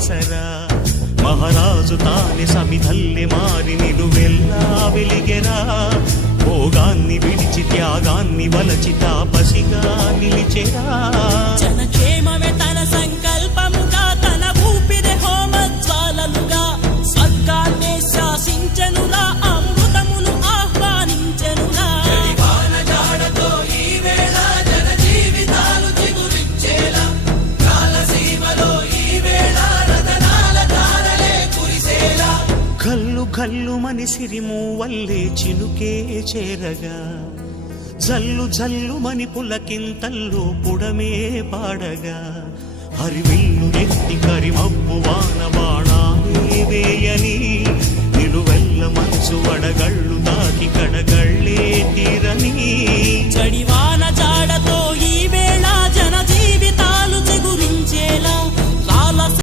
ಆಸರ ಮಹಾರಾಜು ತಾನೆ ಸಮಿಧಲ್ಲೆ ಮಾರಿ ನಿಲುವೆಲ್ಲ వెలిగెరా భోగాన్ని విడిచి త్యాగాన్ని వలచి తాపసిగా నిలిచెరా జనక్షేమమే తన సంకల్పముగా తన ఊపిరి హోమజ్వాలలుగా స్వర్గాన్నే శాసించెనురా అమృతమును ఆహ్వానించెనురా జడివాన జాడతో ఈ వేళ జన జీవితాలు చిగురించేలా కాలసీమలో ఈ వేళ రతనాల ధారలే కురిసేలా కల్లు కల్లు మని సిరిమూవల్లే చినుకే చేరగా జల్లు జల్లు మని పులకింతల్లో పుడమే పాడగా హరివిల్లు ఎత్తి కరిమ